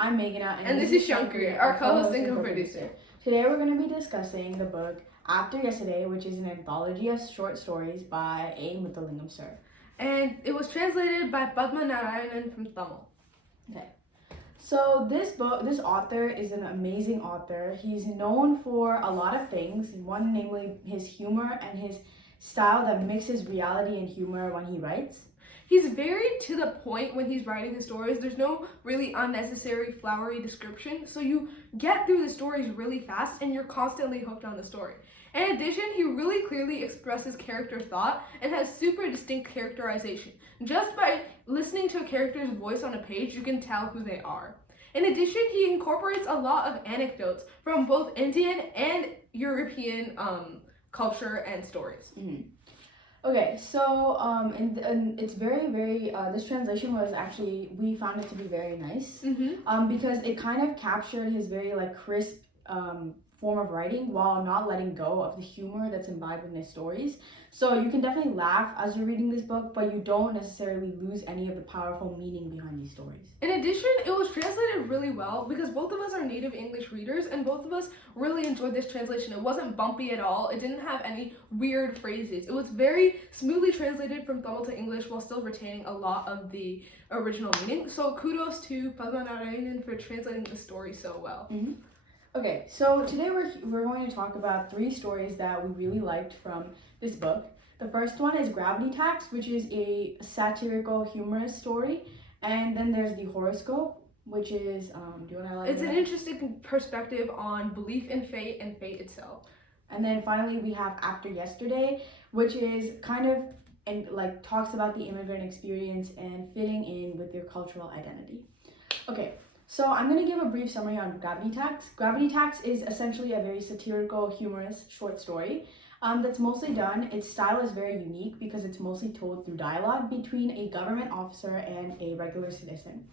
I'm Meghana, and this is Shankar, our co-host and co-producer. Today we're going to be discussing the book After Yesterday, which is an anthology of short stories by A. Muttulingam sir. And it was translated by Padma Narayanan from Tamil. Okay. So this author is an amazing author. He's known for a lot of things. One, namely his humor and his style that mixes reality and humor when he writes. He's very to the point when he's writing his stories. There's no really unnecessary flowery description, so you get through the stories really fast and you're constantly hooked on the story. In addition, he really clearly expresses character thought and has super distinct characterization. Just by listening to a character's voice on a page, you can tell who they are. In addition, he incorporates a lot of anecdotes from both Indian and European culture and stories. Mm-hmm. Okay, so it's very this translation was actually, we found it to be very nice, because it kind of captured his very crisp form of writing while not letting go of the humor that's imbibed in his stories. So you can definitely laugh as you're reading this book, but you don't necessarily lose any of the powerful meaning behind these stories. In addition, it was translated really well because both of us are native English readers and both of us really enjoyed this translation. It wasn't bumpy at all. It didn't have any weird phrases. It was very smoothly translated from Tamil to English while still retaining a lot of the original meaning. So kudos to Padma Narayanan for translating the story so well. Mm-hmm. Okay, so today we're going to talk about 3 stories that we really liked from this book. The first one is Gravity Tax, which is a satirical, humorous story. And then there's the Horoscope, which is, do you want to highlight It's an interesting perspective on belief in fate and fate itself. And then finally we have After Yesterday, which is kind of talks about the immigrant experience and fitting in with your cultural identity. Okay. So I'm going to give a brief summary on Gravity Tax. Gravity Tax is essentially a very satirical, humorous short story that's mostly done. Its style is very unique because it's mostly told through dialogue between a government officer and a regular citizen.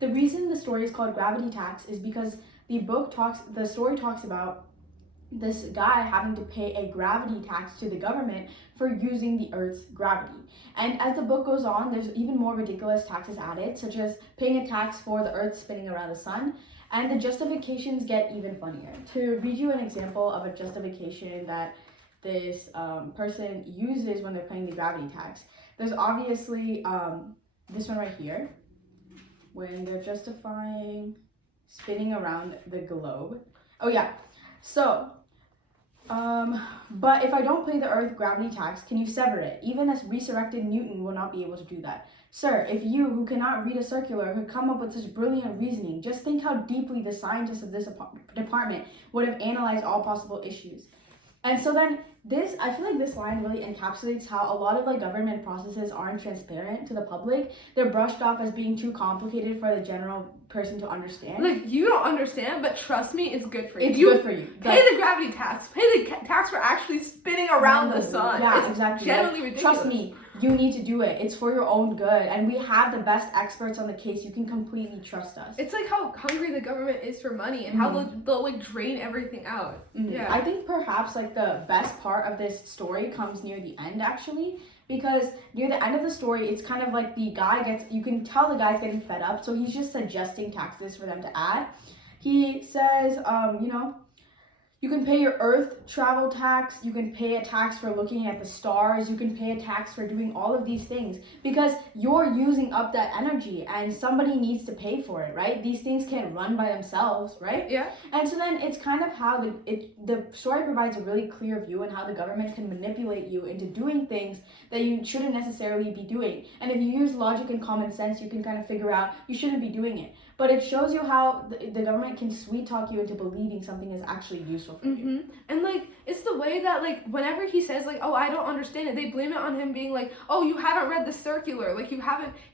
The reason the story is called Gravity Tax is because the story talks about this guy having to pay a gravity tax to the government for using the Earth's gravity. And as the book goes on, there's even more ridiculous taxes added, such as paying a tax for the Earth spinning around the sun, and the justifications get even funnier. To read you an example of a justification that this person uses when they're paying the gravity tax, there's obviously this one right here, when they're justifying spinning around the globe. Oh yeah, so but if I don't pay the Earth gravity tax, can you sever it? Even a resurrected Newton will not be able to do that. Sir, if you, who cannot read a circular, could come up with such brilliant reasoning, just think how deeply the scientists of this department would have analyzed all possible issues. And so then I feel like this line really encapsulates how a lot of government processes aren't transparent to the public. They're brushed off as being too complicated for the general person to understand. You don't understand, but trust me, it's good for you. It's good for you. Pay the gravity tax. Pay the tax for actually spinning around the sun. Yeah, it's exactly. Generally ridiculous. Trust me, you need to do it. It's for your own good, and we have the best experts on the case. You can completely trust us. It's like how hungry the government is for money and how they'll drain everything out. Yeah. I think perhaps the best part of this story comes near the end, actually, because near the end of the story, it's kind of like the guy you can tell the guy's getting fed up, so he's just suggesting taxes for them to add. He says, you can pay your Earth travel tax, you can pay a tax for looking at the stars, you can pay a tax for doing all of these things because you're using up that energy and somebody needs to pay for it, right? These things can't run by themselves, right? Yeah. And so then it's kind of how the story provides a really clear view on how the government can manipulate you into doing things that you shouldn't necessarily be doing. And if you use logic and common sense, you can kind of figure out you shouldn't be doing it. But it shows you how the government can sweet talk you into believing something is actually useful for you. And it's the way that whenever he says oh, I don't understand it, they blame it on him being oh, you haven't read the circular,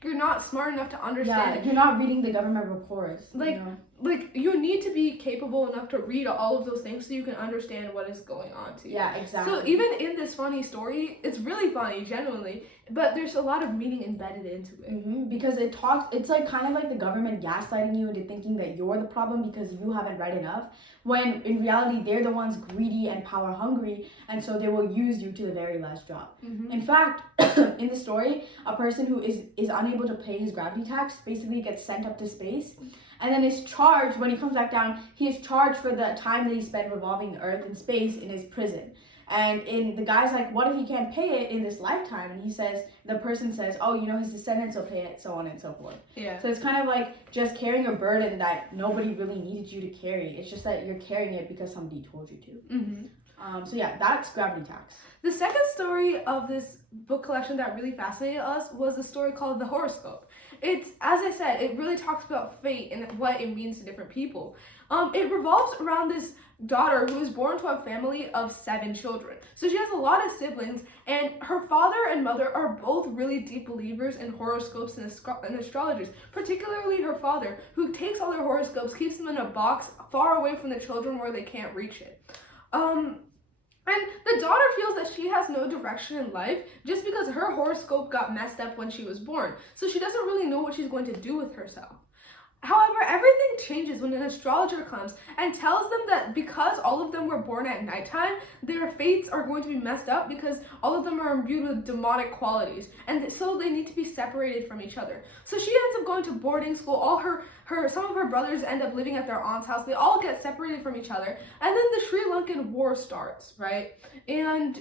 you're not smart enough to understand it. You're not reading the government reports. You need to be capable enough to read all of those things so you can understand what is going on to you. Yeah, exactly. So even in this funny story, it's really funny, genuinely, but there's a lot of meaning embedded into it. Because it's kind of like the government gaslighting you into thinking that you're the problem because you haven't read enough, when in reality they're the ones greedy and power hungry, and so they will use you to the very last drop. In fact, in the story, a person who is unable to pay his gravity tax basically gets sent up to space, And then is charged, when he comes back down, he is charged for the time that he spent revolving the earth and space in his prison. And the guy's like, what if he can't pay it in this lifetime? And the person says, oh, his descendants will pay it, so on and so forth. Yeah. So it's kind of like just carrying a burden that nobody really needed you to carry. It's just that you're carrying it because somebody told you to. Mm-hmm. So yeah, that's Gravity Tax. The second story of this book collection that really fascinated us was the story called The Horoscope. It's, as I said, it really talks about fate and what it means to different people. It revolves around this daughter who was born to a family of 7 children. So she has a lot of siblings, and her father and mother are both really deep believers in horoscopes and astrologers, particularly her father, who takes all their horoscopes, keeps them in a box far away from the children where they can't reach it. And the daughter feels that she has no direction in life just because her horoscope got messed up when she was born. So she doesn't really know what she's going to do with herself. However, everything changes when an astrologer comes and tells them that because all of them were born at nighttime, their fates are going to be messed up because all of them are imbued with demonic qualities, and so they need to be separated from each other. So she ends up going to boarding school. Some of her brothers end up living at their aunt's house. They all get separated from each other, and then the Sri Lankan war starts, right? And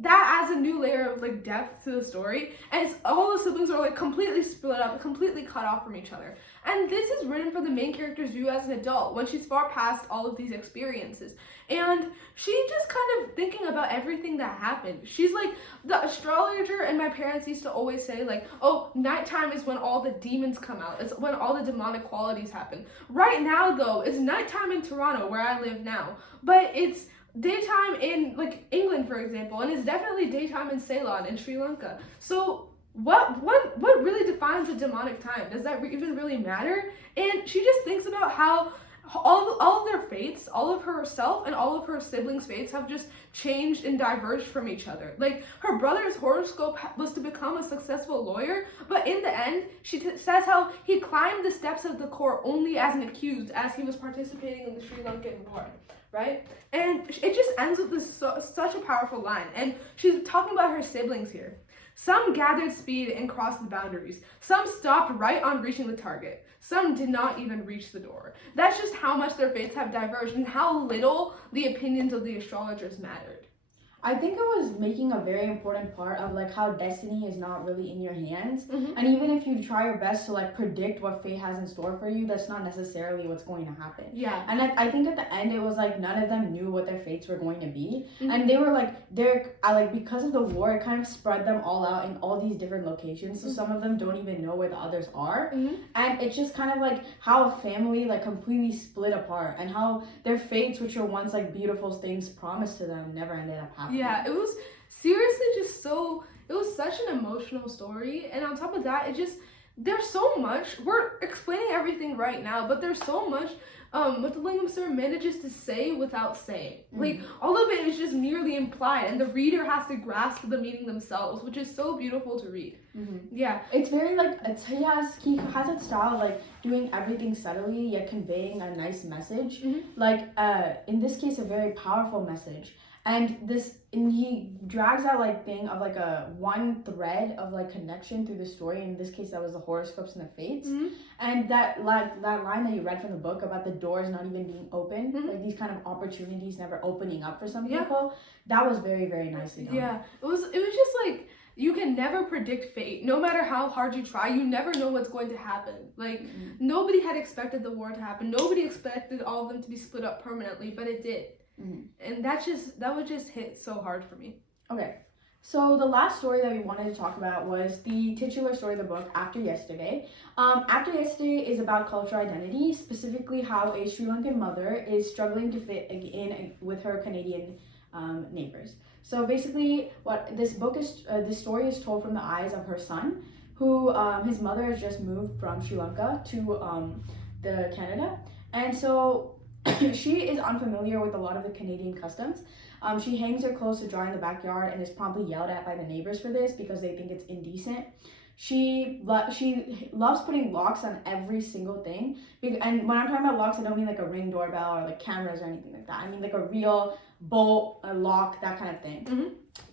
that adds a new layer of depth to the story, and all the siblings are completely split up, completely cut off from each other. And this is written for the main character's view as an adult when she's far past all of these experiences, and she's just kind of thinking about everything that happened. She's like, the astrologer and my parents used to always say oh, nighttime is when all the demons come out, it's when all the demonic qualities happen. Right now though, it's nighttime in Toronto where I live now, but it's daytime in England, for example, and it's definitely daytime in Ceylon in Sri Lanka. So what really defines a demonic time? Does that even really matter? And she just thinks about how all of their fates, all of herself and all of her siblings' fates have just changed and diverged from each other. Her brother's horoscope was to become a successful lawyer, but in the end, she says how he climbed the steps of the court only as an accused as he was participating in the Sri Lankan war. Right? And it just ends with this such a powerful line. And she's talking about her siblings here. Some gathered speed and crossed the boundaries. Some stopped right on reaching the target. Some did not even reach the door. That's just how much their fates have diverged and how little the opinions of the astrologers mattered. I think it was making a very important part of how destiny is not really in your hands. Mm-hmm. And even if you try your best to predict what fate has in store for you, that's not necessarily what's going to happen. Yeah. And I think at the end it was none of them knew what their fates were going to be. Mm-hmm. And they were because of the war, it kind of spread them all out in all these different locations. So some of them don't even know where the others are. Mm-hmm. And it's just kind of how a family completely split apart, and how their fates, which were once beautiful things promised to them, never ended up happening. Yeah, it was seriously it was such an emotional story. And on top of that, there's so much, we're explaining everything right now, but there's so much Muttulingam sir manages to say without saying. Mm-hmm. All of it is just merely implied, and the reader has to grasp the meaning themselves, which is so beautiful to read. Mm-hmm. Yeah. It's very he has that style of doing everything subtly yet conveying a nice message. Mm-hmm. In this case, a very powerful message. And he drags out thing of a one thread of connection through the story. In this case, that was the horoscopes and the fates. Mm-hmm. And that line that you read from the book about the doors not even being open, Mm-hmm. these kind of opportunities never opening up for some Yeah. people, that was very, very nicely done. Yeah, it was just you can never predict fate. No matter how hard you try, you never know what's going to happen. Mm-hmm. Nobody had expected the war to happen. Nobody expected all of them to be split up permanently, but it did. Mm-hmm. And that would just hit so hard for me. Okay, so the last story that we wanted to talk about was the titular story of the book, After Yesterday. After Yesterday is about cultural identity, specifically how a Sri Lankan mother is struggling to fit in with her Canadian neighbors. So basically, what this story is told from the eyes of her son, who his mother has just moved from Sri Lanka to the Canada, and so she is unfamiliar with a lot of the Canadian customs. She hangs her clothes to dry in the backyard and is promptly yelled at by the neighbors for this because they think it's indecent. She loves putting locks on every single thing. And when I'm talking about locks, I don't mean a Ring doorbell or cameras or anything like that. I mean a real bolt, a lock, that kind of thing. Mm-hmm.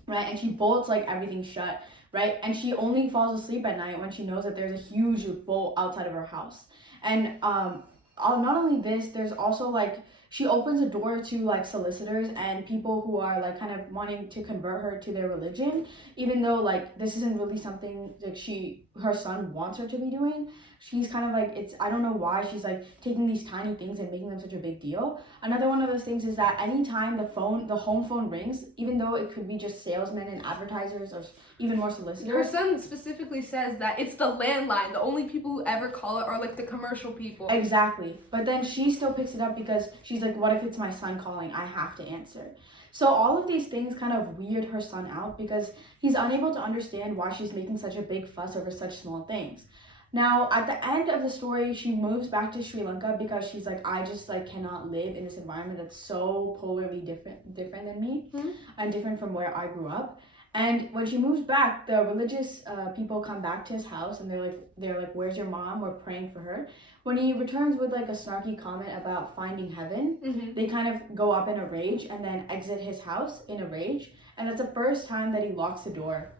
Right? And she bolts everything shut. Right? And she only falls asleep at night when she knows that there's a huge bolt outside of her house. And not only this, there's also like she opens a door to like solicitors and people who are like kind of wanting to convert her to their religion, even though like this isn't really something that her son wants her to be doing. She's kind of like, I don't know why she's like taking these tiny things and making them such a big deal. Another one of those things is that anytime the home phone rings, even though it could be just salesmen and advertisers or even more solicitors. Her son specifically says that it's the landline. The only people who ever call it are like the commercial people. Exactly. But then she still picks it up because she's like, what if it's my son calling? I have to answer. So all of these things kind of weird her son out because he's unable to understand why she's making such a big fuss over such small things. Now, at the end of the story, she moves back to Sri Lanka because she's like, I just like cannot live in this environment that's so polarly different than me and different from where I grew up. And when she moves back, the religious people come back to his house and they're like, where's your mom? We're praying for her. When he returns with like a snarky comment about finding heaven, they kind of go up in a rage and then exit his house in a rage. And that's the first time that he locks the door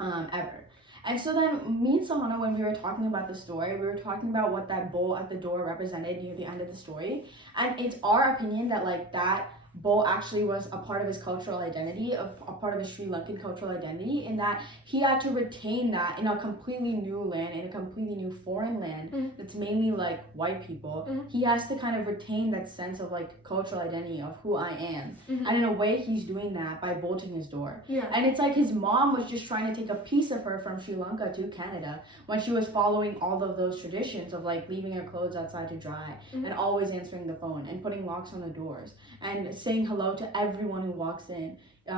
ever. And so then me and Sahana, when we were talking about the story, we were talking about what that bowl at the door represented near the end of the story. And it's our opinion that like that bowl actually was a part of his cultural identity, a part of his Sri Lankan cultural identity, in that he had to retain that in a completely new land, in a completely new foreign land that's mainly like white people. He has to kind of retain that sense of like cultural identity of who I am. And in a way, he's doing that by bolting his door. And it's like his mom was just trying to take a piece of her from Sri Lanka to Canada when she was following all of those traditions of like leaving her clothes outside to dry and always answering the phone and putting locks on the doors and saying hello to everyone who walks in,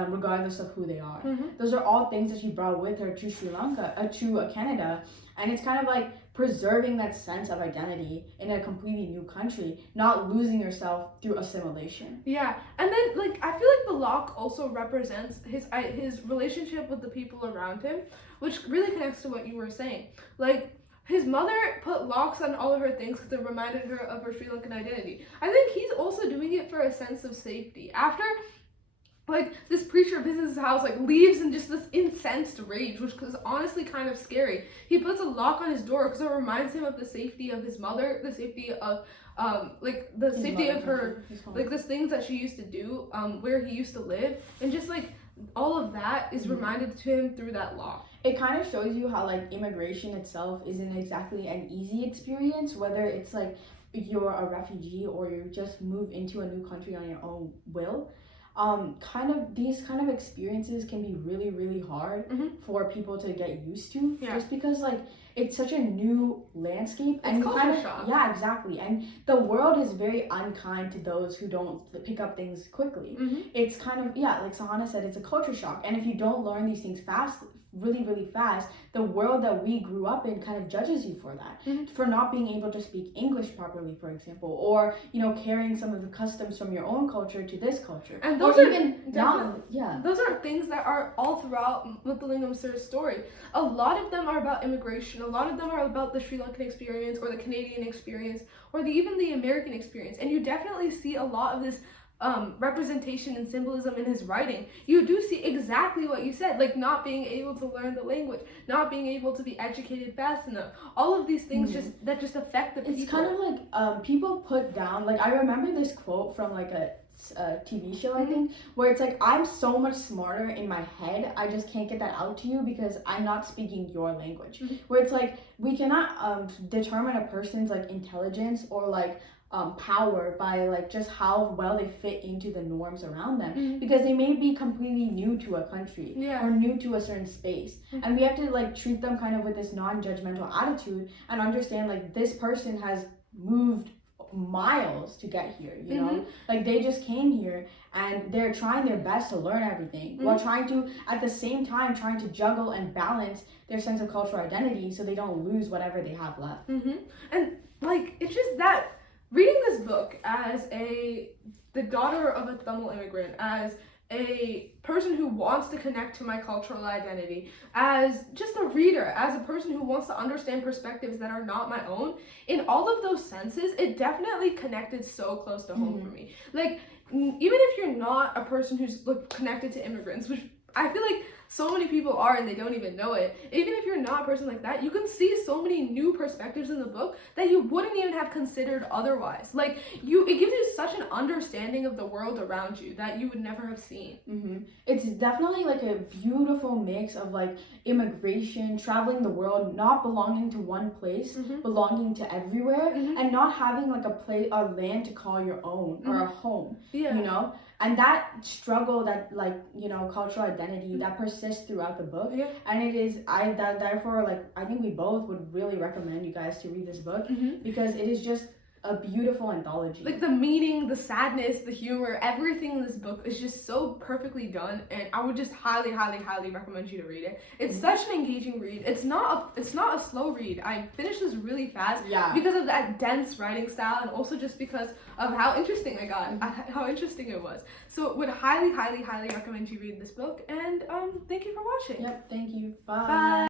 regardless of who they are. Those are all things that she brought with her to Sri Lanka, to Canada, and it's kind of like preserving that sense of identity in a completely new country, not losing yourself through assimilation. Yeah, and then like I feel like the lock also represents his relationship with the people around him, which really connects to what you were saying. Like, his mother put locks on all of her things because it reminded her of her Sri Lankan identity. I think he's also doing it for a sense of safety. After, like, this preacher visits his house, like, leaves in just this incensed rage, which is honestly kind of scary. He puts a lock on his door because it reminds him of the safety of his mother, the safety of, like, the his safety of her, like, the things that she used to do, where he used to live, and just, like, all of that is reminded to him through that lock. It kind of shows you how like immigration itself isn't exactly an easy experience, whether it's like you're a refugee or you just move into a new country on your own will. These kind of experiences can be really, really hard for people to get used to, just because like it's such a new landscape and it's culture shock. Yeah, exactly. And the world is very unkind to those who don't pick up things quickly. It's kind of, like Sahana said, it's a culture shock. And if you don't learn these things really fast, the world that we grew up in kind of judges you for that, for not being able to speak English properly, for example, or carrying some of the customs from your own culture to this culture. And those those are things that are all throughout Muttulingam Sir's story. A lot of them are about immigration. A lot of them are about the Sri Lankan experience or the Canadian experience or even the American experience. And you definitely see a lot of this representation and symbolism in his writing. You do see exactly what you said, like not being able to learn the language, not being able to be educated fast enough. All of these things just affect the people. It's kind of like people put down, like I remember this quote from like a TV show, I think, where it's like, I'm so much smarter in my head, I just can't get that out to you because I'm not speaking your language. Where it's like, we cannot determine a person's like intelligence or like power by like just how well they fit into the norms around them, because they may be completely new to a country or new to a certain space, and we have to like treat them kind of with this non-judgmental attitude and understand like this person has moved miles to get here, you know, like they just came here and they're trying their best to learn everything while trying to at the same time trying to juggle and balance their sense of cultural identity so they don't lose whatever they have left. And like it's just that reading this book as the daughter of a Tamil immigrant, as a person who wants to connect to my cultural identity, as just a reader, as a person who wants to understand perspectives that are not my own, in all of those senses, it definitely connected so close to home for me. Like, even if you're not a person who's connected to immigrants, which I feel like so many people are and they don't even know it. Even if you're not a person like that, you can see so many new perspectives in the book that you wouldn't even have considered otherwise. Like, it gives you such an understanding of the world around you that you would never have seen. It's definitely like a beautiful mix of like immigration, traveling the world, not belonging to one place, belonging to everywhere, and not having like a land to call your own or a home. Yeah. You know, and that struggle, that like, you know, cultural identity that persists throughout the book. Yeah. And it is therefore, like, I think we both would really recommend you guys to read this book because it is just a beautiful anthology. Like, the meaning, the sadness, the humor, everything in this book is just so perfectly done, and I would just highly, highly, highly recommend you to read it. It's such an engaging read. It's not a slow read. I finished this really fast because of that dense writing style, and also just because of how interesting how interesting it was. So would highly, highly, highly recommend you read this book, and thank you for watching. Yep, thank you. Bye. Bye.